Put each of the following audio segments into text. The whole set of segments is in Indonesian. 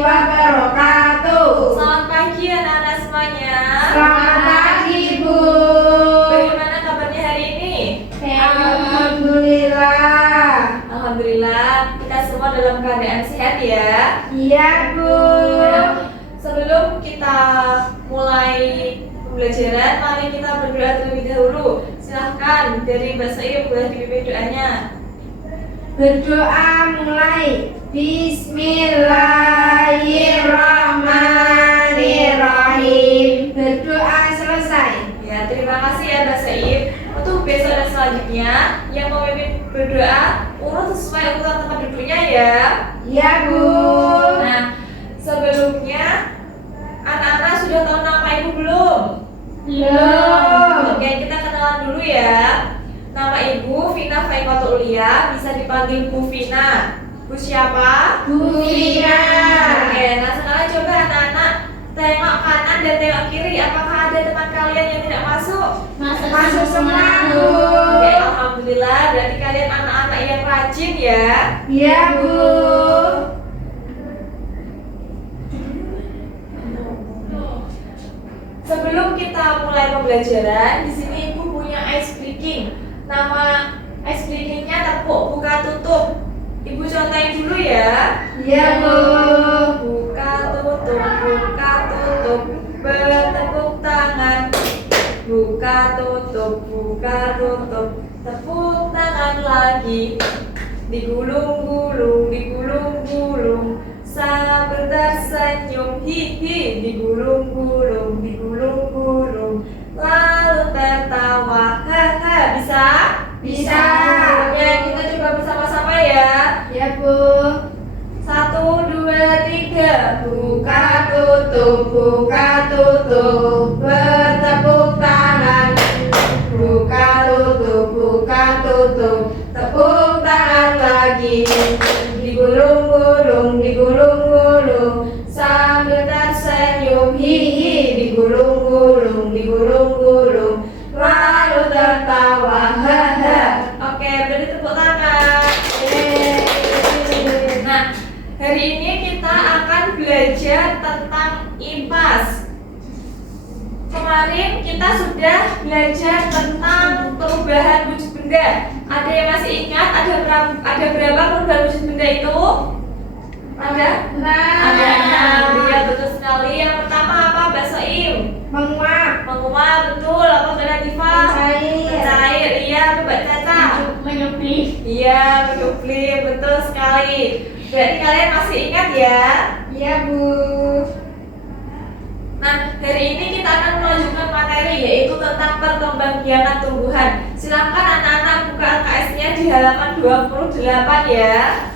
wabarakatuh. Selamat pagi anak-anak semuanya. Selamat pagi, Bu. Bagaimana kabarnya hari ini? Alhamdulillah. Alhamdulillah, kita semua dalam keadaan sehat ya. Iya, Bu. Nah, sebelum kita mulai pembelajaran, mari kita berdoa terlebih dahulu. Silahkan dari Mbak Sayu boleh dipimpin doanya. Berdoa mulai. Bismillahirrahmanirrahim. Berdoa selesai. Ya, terima kasih ya Mbak Saib. Untuk besok dan selanjutnya yang memimpin berdoa urut sesuai urutan tempat duduknya ya. Iya, Bu. Nah, sebelumnya anak-anak sudah tahu nama ibu belum? Belum. Oke, kita kenalan dulu ya. Nama ibu Vina Faiqatul Ulia, bisa dipanggil Bu Vina. Bu siapa? Bu Vina. Oke, nah sekarang coba anak-anak tengok kanan dan tengok kiri. Apakah ada teman kalian yang tidak masuk? Masuk semua, Bu. Oke, alhamdulillah. Berarti kalian anak-anak yang rajin ya. Iya, Bu. Sebelum kita mulai pembelajaran, di sini ibu punya ice breaking. Nama ice breakingnya tepuk buka tutup. Ibu contohin dulu ya. Iya, Bu. Buka tutup, bertepuk tangan. Buka tutup, tepuk tangan lagi. Digulung-gulung, sambil tersenyum, hihi. Digulung-gulung, lalu tertawa, haha. Bisa? Bisa. Oke, kita coba bersama-sama ya. Iya, Bu. 1, 2, 3. Buka tutup, bertepuk tangan. Buka tutup, tepuk tangan lagi. Digulung-gulung, sambil tersenyum, hihi. Digulung-gulung, lalu tertawa, haha. Oke, beri tepuk tangan. Yeay. Nah, hari ini kita akan belajar tentang impas. Kemarin kita sudah belajar tentang perubahan wujud benda. Ada yang masih ingat? Ada berapa perubahan wujud benda itu? Ada? Ada 6. Ya, betul sekali. Yang pertama apa, Mbak Soim? Menguap. Menguap, betul. Apa Mbak Latifah? Mencair. Mencair, iya. Mbak Caca? Menyuplik. Iya, menyuplik, betul sekali. Berarti kalian masih ingat ya? Iya, Bu. Nah, hari ini kita akan melanjutkan materi, yaitu tentang perkembangbiakan tumbuhan. Silakan anak-anak buka LKS-nya di halaman 28 ya.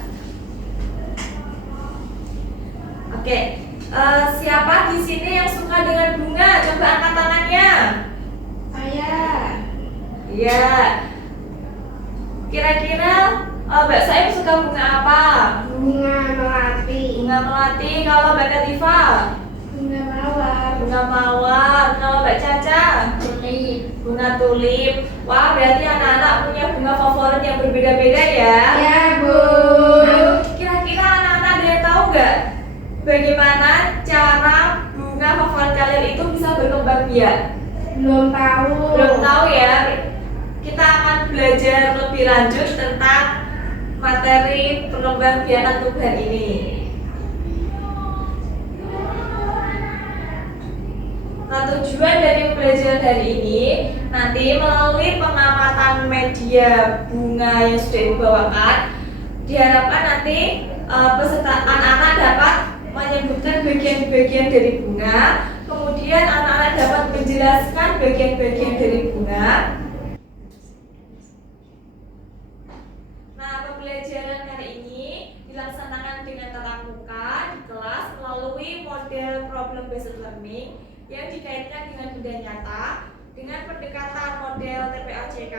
Oke, siapa di sini yang suka dengan bunga? Coba angkat tangannya. Saya. Iya. Kira-kira Mbak Saim suka bunga apa? Bunga melati. Bunga melati. Kalau Mbak Latifah? Bunga mawar. Bunga mawar. Kalau Mbak Caca? Tulip. Bunga tulip. Wah, berarti anak-anak punya bunga favorit yang berbeda-beda ya. Ya, Bu. Nah, kira-kira anak-anak ada yang tahu nggak bagaimana cara bunga favorit kalian itu bisa berkembang biak? Belum tahu. Belum tahu ya. Kita akan belajar lebih lanjut tentang materi perkembangbiakan tumbuhan ini. Nah, tujuan dari pembelajaran hari ini nanti melalui pengamatan media bunga yang sudah Ibu bawakan, diharapkan nanti peserta anak-anak dapat menyebutkan bagian-bagian dari bunga, kemudian anak-anak dapat menjelaskan bagian-bagian dari bunga. Nah, pembelajaran hari ini dilaksanakan dengan tatap muka di kelas melalui model problem based learning yang dikaitkan dengan benda nyata dengan pendekatan model TPA-CK.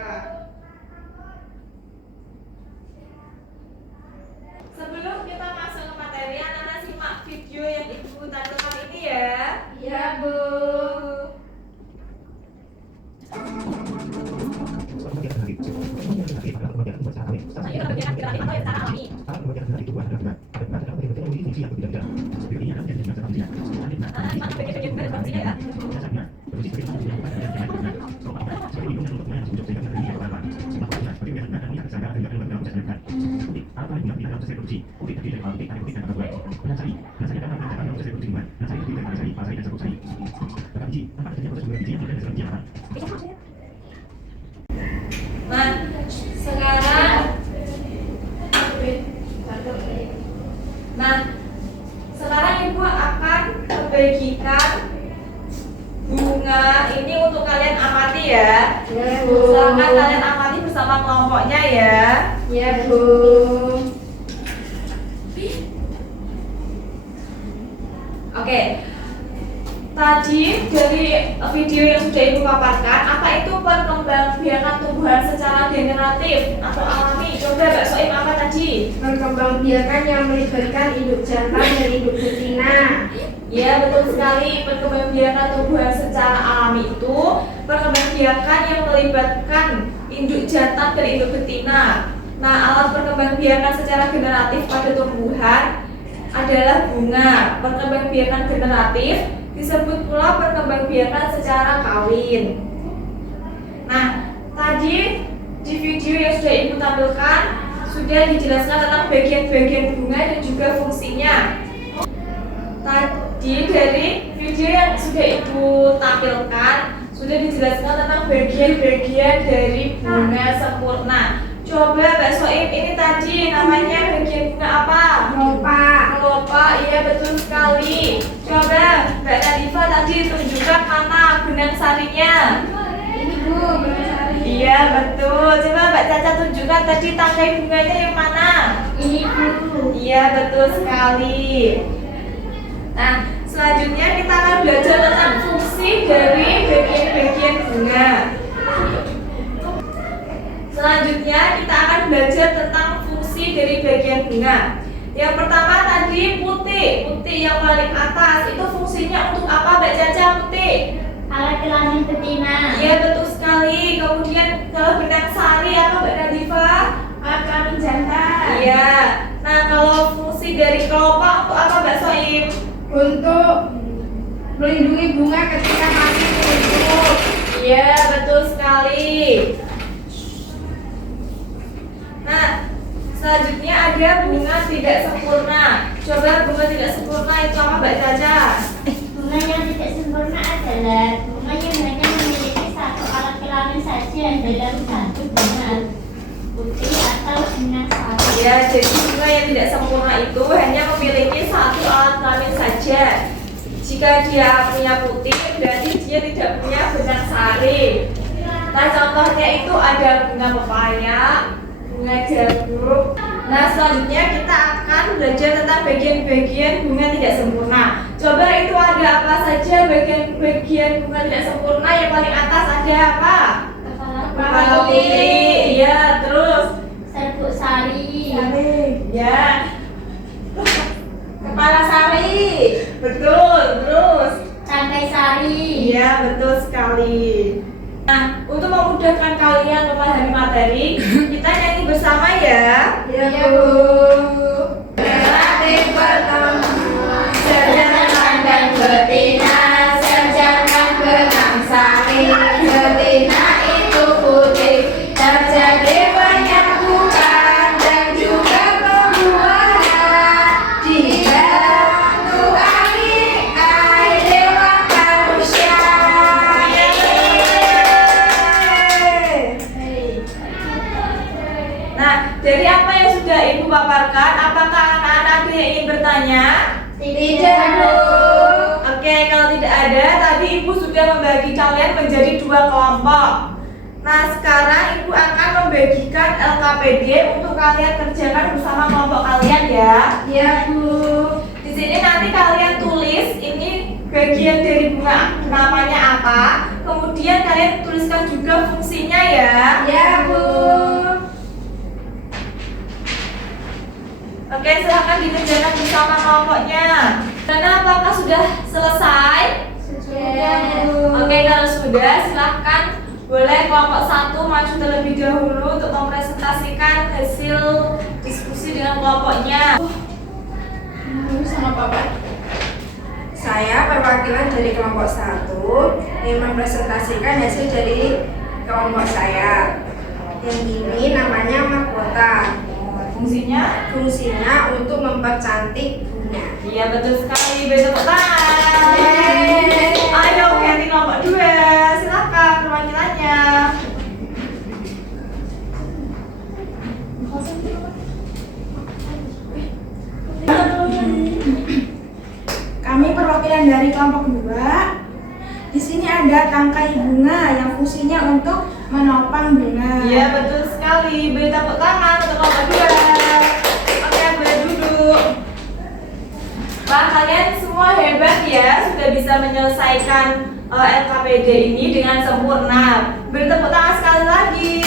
Sebelum kita masuk ke materi, anak-anak simak video yang Ibu tampilkan ini ya. Ya, Bu. Saya Nah, sekarang Ibu akan membagikan bunga ini untuk kalian amati ya. Ya, Bu. Silakan kalian amati bersama kelompoknya ya. Ya, Bu. Oke. Tadi dari video yang sudah Ibu paparkan, apa itu perkembangbiakan tumbuhan secara generatif atau alami? Coba Mbak Soim, apa tadi? Perkembangbiakan yang melibatkan induk jantan dan induk betina. Ya, betul sekali. Perkembangbiakan tumbuhan secara alami itu perkembangbiakan yang melibatkan induk jantan dan induk betina. Nah, alat perkembangbiakan secara generatif pada tumbuhan adalah bunga. Perkembangbiakan generatif disebut pula perkembangbiakan secara kawin. Nah, tadi di video yang sudah Ibu tampilkan sudah dijelaskan tentang bagian-bagian bunga dan juga fungsinya. Tadi dari video yang sudah Ibu tampilkan sudah dijelaskan tentang bagian-bagian dari bunga sempurna. Coba Mbak Soim, ini tadi namanya bagian bunga apa? Kelopak. Kelopak, iya betul sekali. Coba Mbak Nadifa tadi tunjukkan mana benang sarinya. Ini, Bu, bersari. Iya betul. Coba Mbak Caca tunjukkan tadi tangkai bunganya yang mana? Ini, Bu. Iya betul sekali. Nah, selanjutnya kita akan belajar tentang fungsi dari bagian-bagian bunga. Selanjutnya kita akan belajar tentang fungsi dari bagian bunga. Yang pertama tadi putih yang paling atas itu fungsinya untuk apa Mbak Caca? Putih Alat kelamin betina. iya betul sekali. Kemudian kalau benang sari apa Mbak Nadifa? Alat kelamin jantan. Iya. Nah, kalau fungsi dari kelopak untuk apa Mbak Soim? Untuk melindungi bunga ketika masih tumbuh. Iya betul sekali. Nah, selanjutnya ada bunga tidak sempurna. Coba bunga tidak sempurna itu apa Mbak Caca? Bunga yang tidak sempurna adalah bunga yang hanya memiliki satu alat kelamin saja dalam satu bunga putih atau benang sari. Ya, jadi bunga yang tidak sempurna itu hanya memiliki satu alat kelamin saja. Jika dia punya putih, berarti dia tidak punya benang sari. Nah, contohnya itu ada bunga pepaya, bunga jagung. Nah, selanjutnya kita akan belajar tentang bagian-bagian bunga tidak sempurna. Coba itu ada apa saja bagian-bagian bunga tidak sempurna? Yang paling atas ada apa? Kepala putih. Iya, terus Serbuk sari. ya. Kepala sari. Betul, terus Tangkai sari. iya, betul sekali. Nah, untuk memudahkan kalian memahami materi, kita nyanyi bersama ya. Ya, Bu. Generatif pertemuan sejantan dan betina, sejantan benang sari, betina itu putih, terjadi penyambungan dan juga pembuahan di dalam angin air dewa manusia. Nah, dari apa yang sudah Ibu paparkan, apakah anak-anak ada yang ingin bertanya? Tidak, Bu. Oke, kalau tidak ada, tadi Ibu sudah membagi kalian menjadi dua kelompok. Nah, sekarang Ibu akan membagikan LKPD untuk kalian kerjakan bersama kelompok kalian ya. Ya, Bu. Di sini nanti kalian tulis ini bagian dari bunga namanya apa. Kemudian kalian tuliskan juga fungsinya ya. Ya, Bu. Oke, silahkan dikerjakan bersama kelompoknya. Karena apakah sudah selesai? Sudah, Bu. Oke, kalau sudah silahkan boleh kelompok 1 maju terlebih dahulu untuk mempresentasikan hasil diskusi dengan kelompoknya. Sama Papa. Saya perwakilan dari kelompok 1 yang mempresentasikan hasil dari kelompok saya. Yang ini namanya mahkota. Fungsinya untuk mempercantik bunga. iya betul sekali. Beri tepuk tangan. Yeay. Ayo ganti kelompok 2. Silakan perwakilannya. Kami perwakilan dari kelompok 2. Di sini ada tangkai bunga yang fungsinya untuk menopang bunga. Iya betul sekali. Beri tepuk tangan untuk kelompok 2. Oke, boleh duduk. Wah, kalian semua hebat ya, sudah bisa menyelesaikan LKPD ini dengan sempurna. Beri tepuk tangan sekali lagi.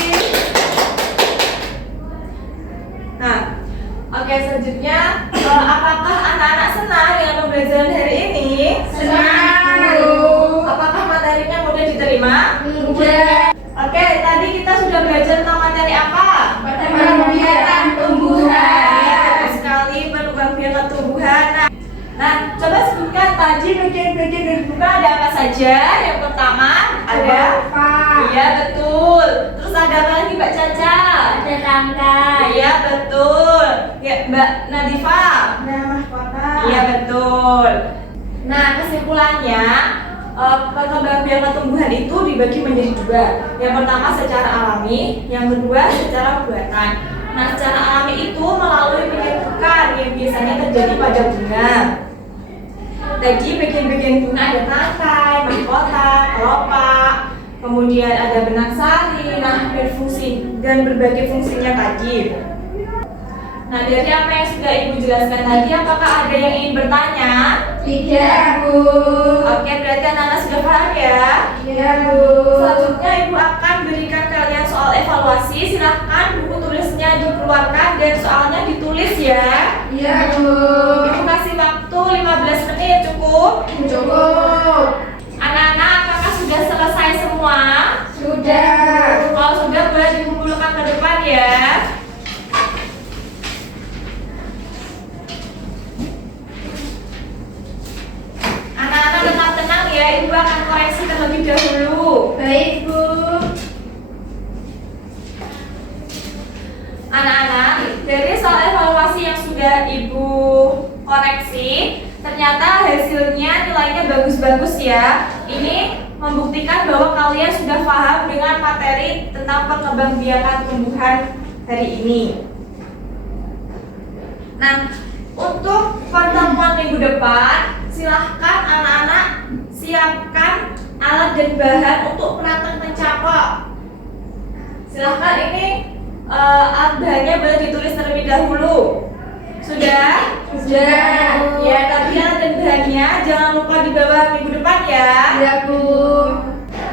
Nah, oke, selanjutnya apakah anak-anak senang dengan pembelajaran hari ini? Senang. Apakah materinya mudah diterima? Mudah. Oke, tadi kita sudah belajar tentang materi apa? Pembiaran tumbuhan. Betul sekali, pembiaran tumbuhan. Nah, coba sebutkan tadi bagian-bagian dari bunga ada apa saja? Yang pertama ada iya betul. Terus ada apa lagi Mbak Caca? Ada tangkai. Iya betul. Ya Mbak Nadifa. Ada mahkota. Iya betul. Nah, kesimpulannya perkembangan biak tumbuhan itu dibagi menjadi 2. Yang pertama secara alami, yang kedua secara buatan. Nah, secara alami itu melalui penyerbukan yang biasanya terjadi pada bunga. Tadi bagian-bagian bunga ada tangkai, mahkota, kelopak, kemudian ada benang sari, nah berfungsi dan berbagai fungsinya tadi. Nah, dari apa yang sudah Ibu jelaskan tadi, apakah ada yang ingin bertanya? Tidak, Bu. Oke, berarti anak-anak sudah paham ya? Iya, Bu. Selanjutnya Ibu akan berikan kalian soal evaluasi. Silahkan buku tulisnya dikeluarkan dan soalnya ditulis ya. Iya, Bu. Ibu kasih waktu 15 menit, cukup? Cukup. Anak-anak, apakah sudah selesai semua? Sudah. Kalau sudah, boleh dikumpulkan ke depan ya. Anak-anak tetap tenang ya, Ibu akan koreksi terlebih dahulu. Baik, Bu. Anak-anak, dari soal evaluasi yang sudah Ibu koreksi, ternyata hasilnya nilainya bagus-bagus ya. Ini membuktikan bahwa kalian sudah paham dengan materi tentang perkembangbiakan tumbuhan hari ini. Nah, untuk pertemuan minggu depan, silahkan anak-anak siapkan alat dan bahan untuk penantang pencapok. Silahkan ini alat bahannya boleh ditulis terlebih dahulu. Sudah? Sudah. Ya, tadi alat dan bahannya jangan lupa dibawa minggu depan ya. Iya, Bu.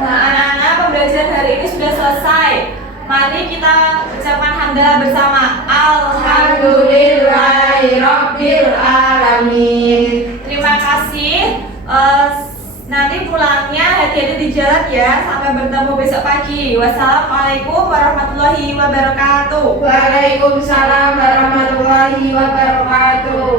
Nah, anak-anak, pembelajaran hari ini sudah selesai. Mari kita ucapkan hamdalah bersama. Alhamdulillahirabbil alamin. Terima kasih. Nanti pulangnya hati-hati di jalan ya. Sampai bertemu besok pagi. Wassalamualaikum warahmatullahi wabarakatuh. Waalaikumsalam warahmatullahi wabarakatuh.